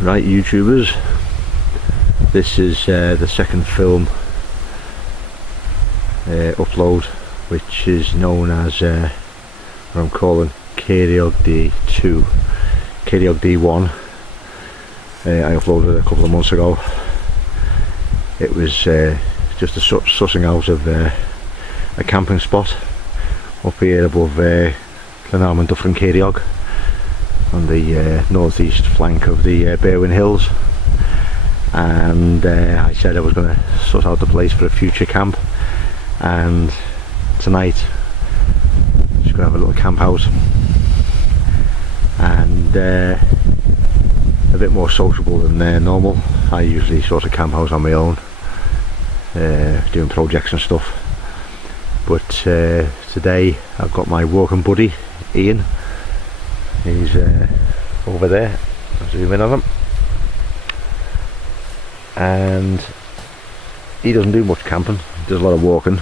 Right, YouTubers, this is the second film upload, which is known as what I'm calling Ceiriog D2. Ceiriog D1 I uploaded a couple of months ago. It was just a sussing out of a camping spot up here above Llanarmon Dyffryn Ceiriog on the northeast flank of the Berwyn Hills, and I said I was going to suss out the place for a future camp, and tonight I'm just going to have a little camp out and a bit more sociable than normal. I usually sort of camp out on my own, doing projects and stuff, but today I've got my walking buddy Ian. He's over there. I'll zoom in on him, and he doesn't do much camping, he does a lot of walking.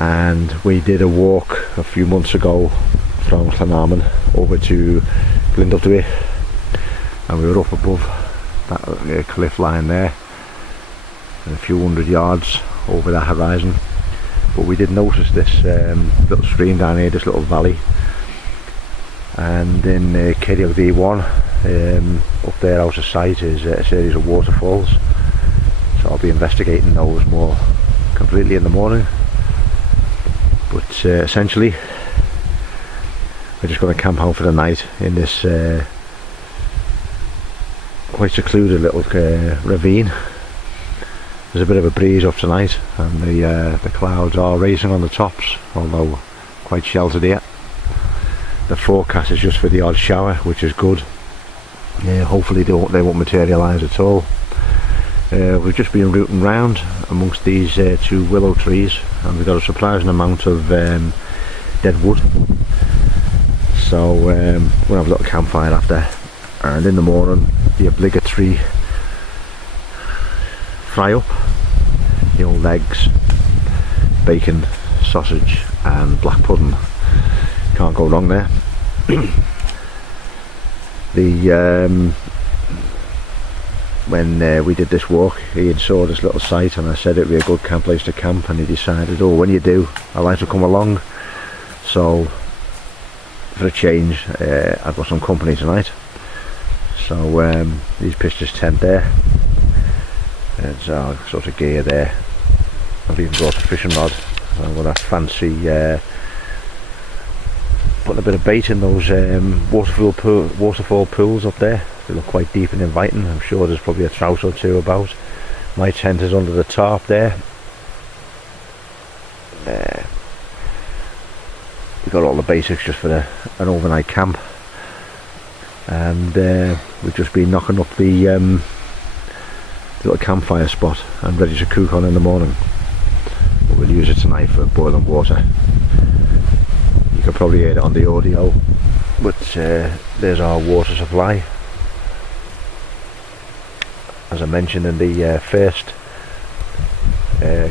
And we did a walk a few months ago from Llanarmon over to Glyndyfrdwy, and we were up above that cliff line there and a few hundred yards over that horizon. But we did notice this little stream down here, this little valley, and in Ceiriog D1 up there out of sight is a series of waterfalls, so I'll be investigating those more completely in the morning. But essentially we're just going to camp out for the night in this quite secluded little ravine. There's a bit of a breeze up tonight, and the clouds are racing on the tops, although quite sheltered here. The forecast is just for the odd shower, which is good. Hopefully they won't materialise at all. We've just been rooting round amongst these two willow trees, and we've got a surprising amount of dead wood. So we'll have a little campfire after, and in the morning the obligatory fry up, the old eggs, bacon, sausage and black pudding. Can't go wrong there. When we did this walk, he had saw this little site, and I said it'd be a good camp place to camp, and he decided, oh, when you do, I'd like to come along. So for a change, I've got some company tonight. So he's pitched his tent there, and our sort of gear there. I've even brought a fishing rod. I'm going to fancy putting a bit of bait in those waterfall pools up there. They look quite deep and inviting. I'm sure there's probably a trout or two about. My tent is under the tarp there. We've got all the basics just for an overnight camp, and we've just been knocking up the little campfire spot and ready to cook on in the morning. But we'll use it tonight for boiling water. You can probably hear it on the audio, but there's our water supply. As I mentioned in the first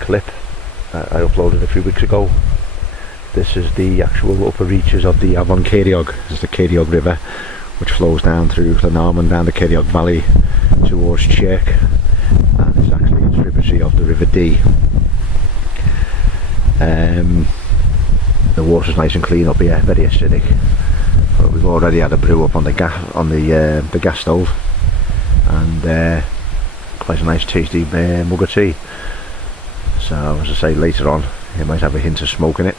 clip I uploaded a few weeks ago, this is the actual upper reaches of the Afon Ceiriog. This is the Ceiriog River, which flows down through Llanarmon, down the Ceiriog Valley towards Chirk, and it's actually a tributary of the River Dee. The water's nice and clean up here, very acidic. But we've already had a brew up on the gas stove, and quite a nice tasty mug of tea. So as I say, later on you might have a hint of smoke in it.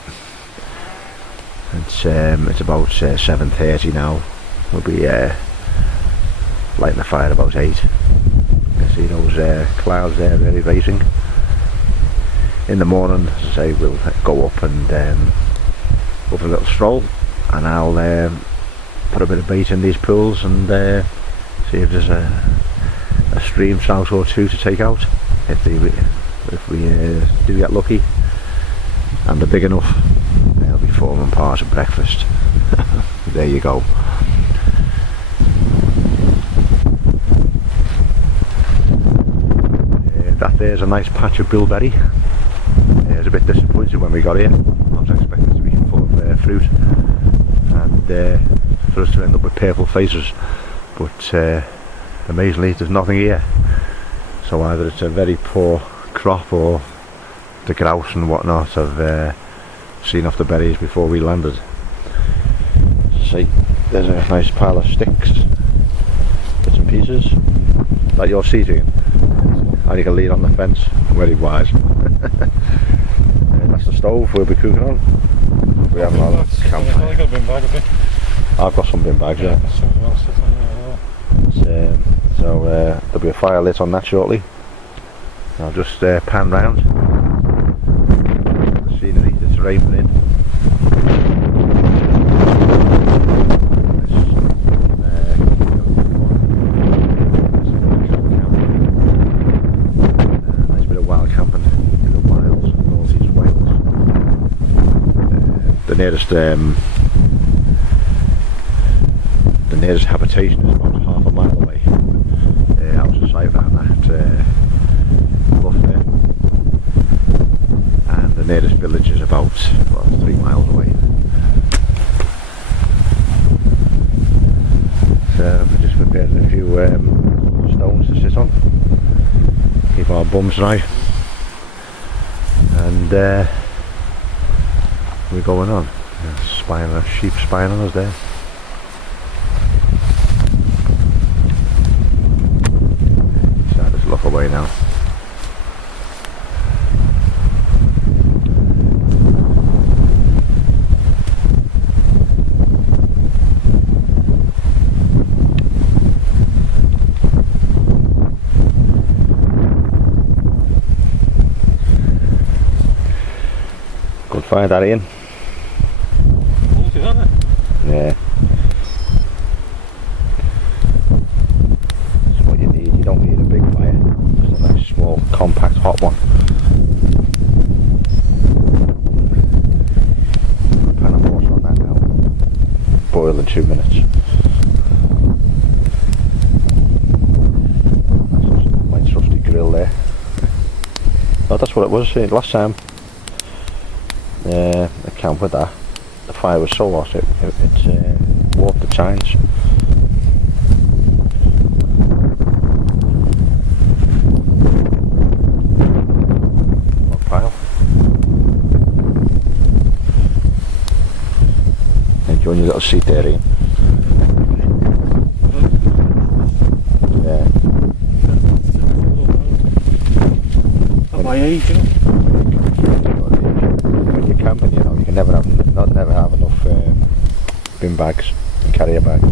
It's about 7:30 now. We'll be lighting the fire about 8. You can see those clouds there really racing. In the morning, as I say, we'll go up and go for a little stroll, and I'll put a bit of bait in these pools and see if there's a stream trout or two to take out. If we do get lucky and they're big enough, they'll be forming part of breakfast. There you go. That there's a nice patch of bilberry. I was a bit disappointed when we got here. I was expecting it to be full of fruit, and for us to end up with purple faces, but amazingly there's nothing here. So either it's a very poor crop or the grouse and whatnot have seen off the berries before we landed. See, there's a nice pile of sticks, bits and pieces that you're seating, and you can lean on the fence. Very wise. And that's the stove we'll be cooking on. We have a lot of campfire. I've got some bin bags, yeah. So there'll be a fire lit on that shortly. I'll just pan round. The scenery, the terrain we're in. Nice bit of wild camping in the wilds of North East Wales. The nearest habitation is about half a mile away. Out of sight around that bluff there, and the nearest village is about 3 miles away. So we just prepared a few stones to sit on, keep our bums dry, and we're going on. Sheep spying on us there. Look away now. Good fire that in. Yeah. That's what you need. You don't need a big fire. Just a nice small compact hot one. Pan of water on that now. Boil in 2 minutes. That's my trusty grill there. Oh, that's what it was last time. I camped with that. The fire was so hot it warped the tines. Log pile. Enjoying your little seat there, Ian. Yeah. At my age, you know. When you're camping, you know, you can never have enough bin bags and carrier bags.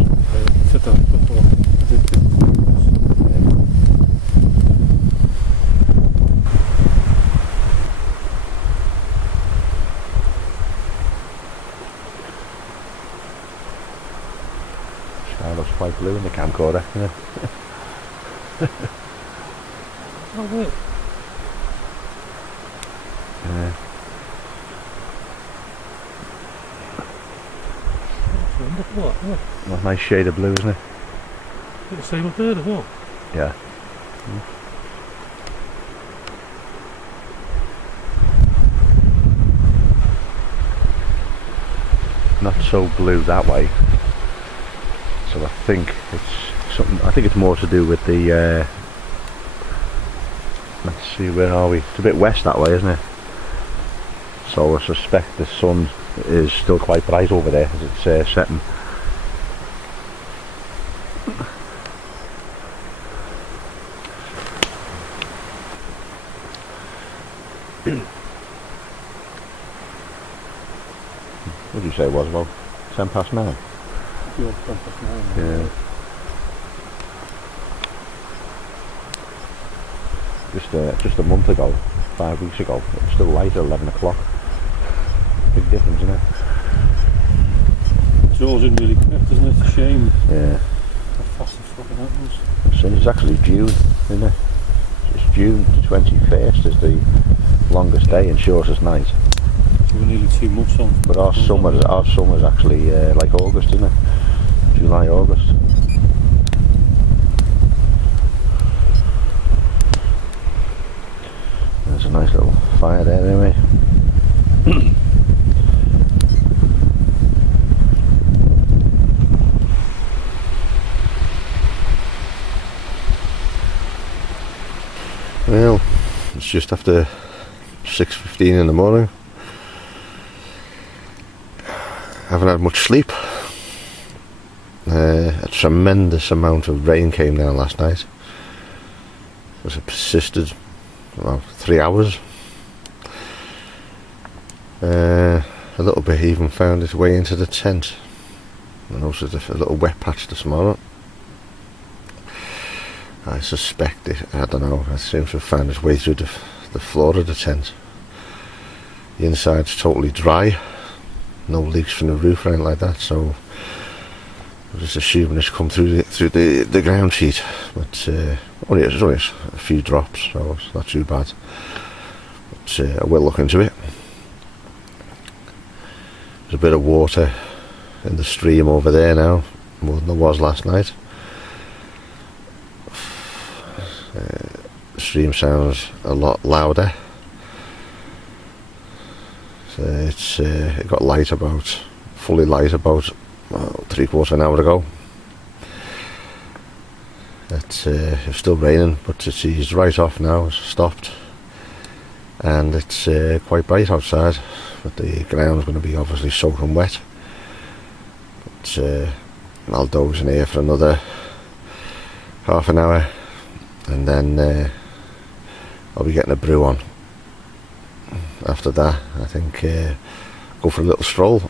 Sky looks quite blue in the camcorder, yeah. Oh, wait. Yeah. What? Well, nice shade of blue, isn't it? Is it the same up there as well? Yeah. Not so blue that way. So I think it's something. I think it's more to do with the. Let's see, where are we? It's a bit west that way, isn't it? So I suspect the sun is still quite bright over there as it's setting. What did you say it was, about 10 past 9? Yeah. Just a month ago, 5 weeks ago, it was still light at 11 o'clock. Big difference, isn't it? It's always in really quick, isn't it? It's a shame. Yeah. How fast it fucking happens. So it's actually June, isn't it? It's June 21st is the longest day and shortest night. So we're nearly 2 months on. But our summer's actually like August, isn't it? July, August. There's a nice little fire there anyway. just after 6:15 in the morning. Haven't had much sleep. A tremendous amount of rain came down last night. It persisted about 3 hours. A little bit even found its way into the tent. And also a little wet patch this morning. I suspect it, I don't know, it seems to have found its way through the floor of the tent. The inside's totally dry, no leaks from the roof or anything like that, so I'm just assuming it's come through the ground sheet. But it's only a few drops, so it's not too bad. But I will look into it. There's a bit of water in the stream over there now, more than there was last night. The stream sounds a lot louder. So it got light fully light about 3/4 an hour ago. It's still raining, but it's eased right off now. It's stopped, and it's quite bright outside. But the ground's going to be obviously soaking wet. But I'll doze in here for another half an hour, and then I'll be getting a brew on. After that, I think go for a little stroll.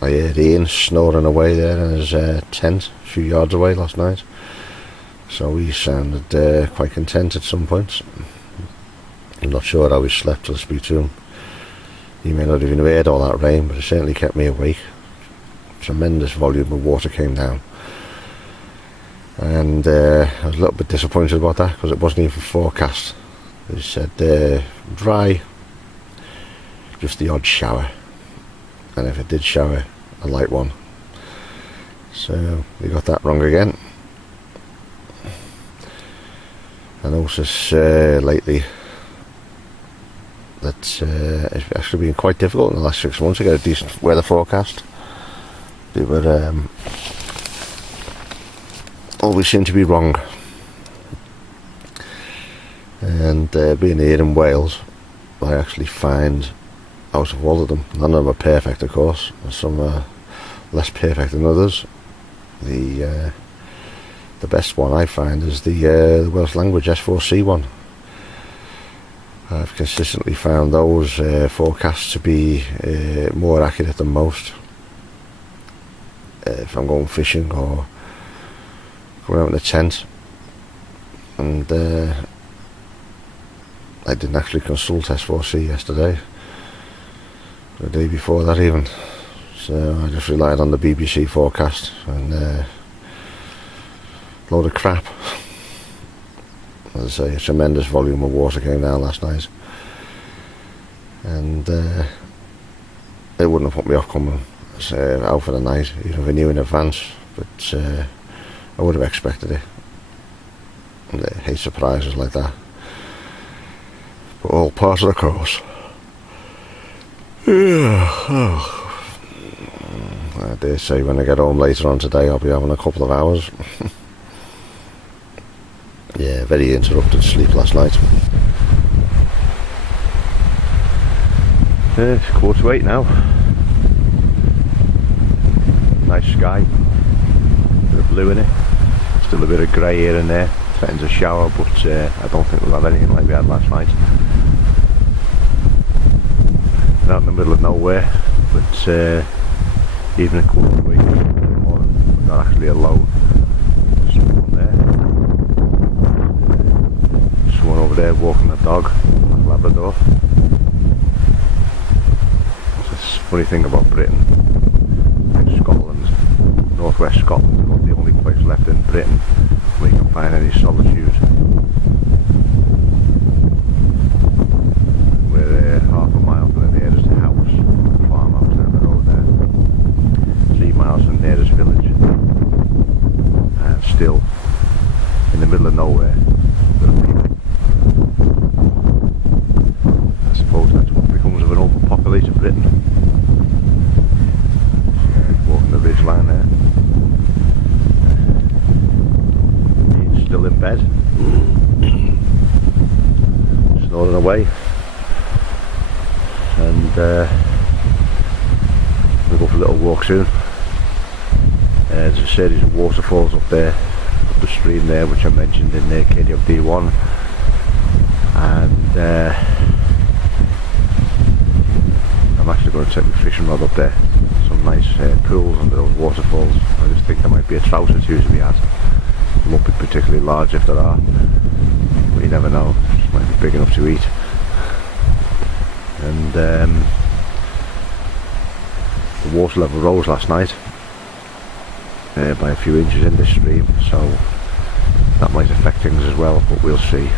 I heard Ian snoring away there in his tent a few yards away last night, so he sounded quite content at some points. I'm not sure how he slept till I speak to him. He may not have even heard all that rain, but it certainly kept me awake. Tremendous volume of water came down, and I was a little bit disappointed about that because it wasn't even forecast. They said dry, just the odd shower, and if it did shower, a light one. So we got that wrong again. I noticed lately that it's actually been quite difficult in the last 6 months to get a decent weather forecast. They were always seem to be wrong. And being here in Wales, I actually find out of all of them, none of them are perfect, of course. Some are less perfect than others. The best one I find is the Welsh language S4C one. I've consistently found those forecasts to be more accurate than most. If I'm going fishing or going out in a tent, and I didn't actually consult S4C yesterday, the day before that even, so I just relied on the BBC forecast, and a load of crap. As I say, a tremendous volume of water came down last night, and it wouldn't have put me off coming out for the night, even if I knew in advance, but I would have expected it. And I hate surprises like that, but all part of the course. I dare say when I get home later on today I'll be having a couple of hours. Yeah, very interrupted sleep last night. It's 7:45 now. Nice sky, bit of blue in it, still a bit of grey here and there, threatens a shower, but I don't think we'll have anything like we had last night. Out in the middle of nowhere, but even at 7:45 in the morning, we've got actually a low. Someone there, someone over there walking a dog, like Labrador. It's this funny thing about Britain. In Scotland, northwest Scotland, is about the only place left in Britain where you can find any solitude. We're half a mile from the nearest house, farmhouse down the road there, 3 miles from the nearest village, and still in the middle of nowhere. I suppose that's what becomes of an overpopulated Britain. Walking the ridge line there. He's still in bed. we'll go for a little walk soon. There's a series of waterfalls up there, up the stream there, which I mentioned in the Ceiriog D1, and I'm actually going to take my fishing rod up there. Some nice pools under those waterfalls. I just think there might be a trout or two to be had. They won't be particularly large if there are, but you never know, just might be big enough to eat. And the water level rose last night by a few inches in this stream, so that might affect things as well, but we'll see.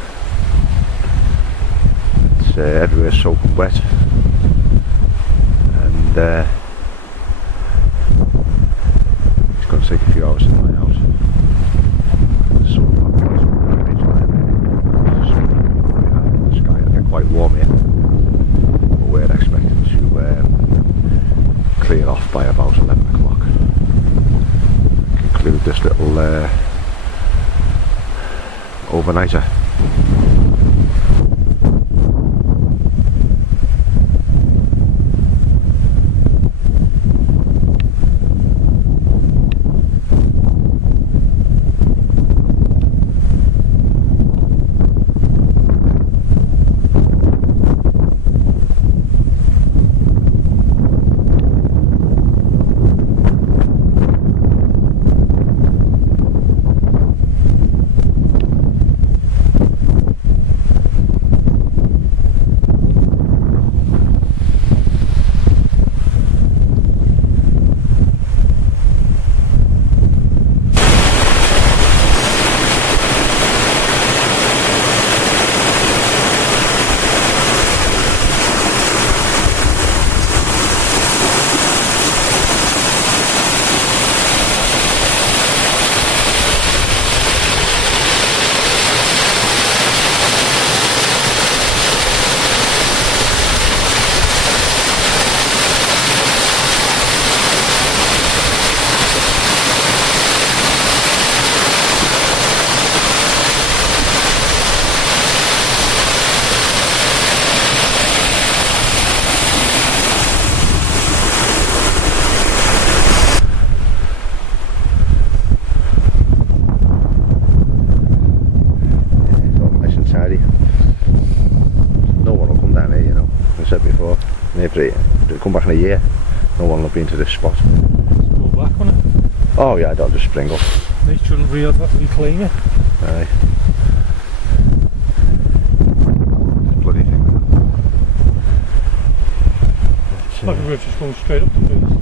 It's everywhere soaking wet, and it's going to take a few hours to dry out. So the sky will get quite warm here, but we're expecting to clear off by about 11 o'clock. Conclude this little overnighter. It'll come back in a year. No one will be into this spot. It's go back on it. Oh yeah, that'll just spring up. Nature will reclaim it. Aye. Bloody thing. It's like a river just going straight up the place.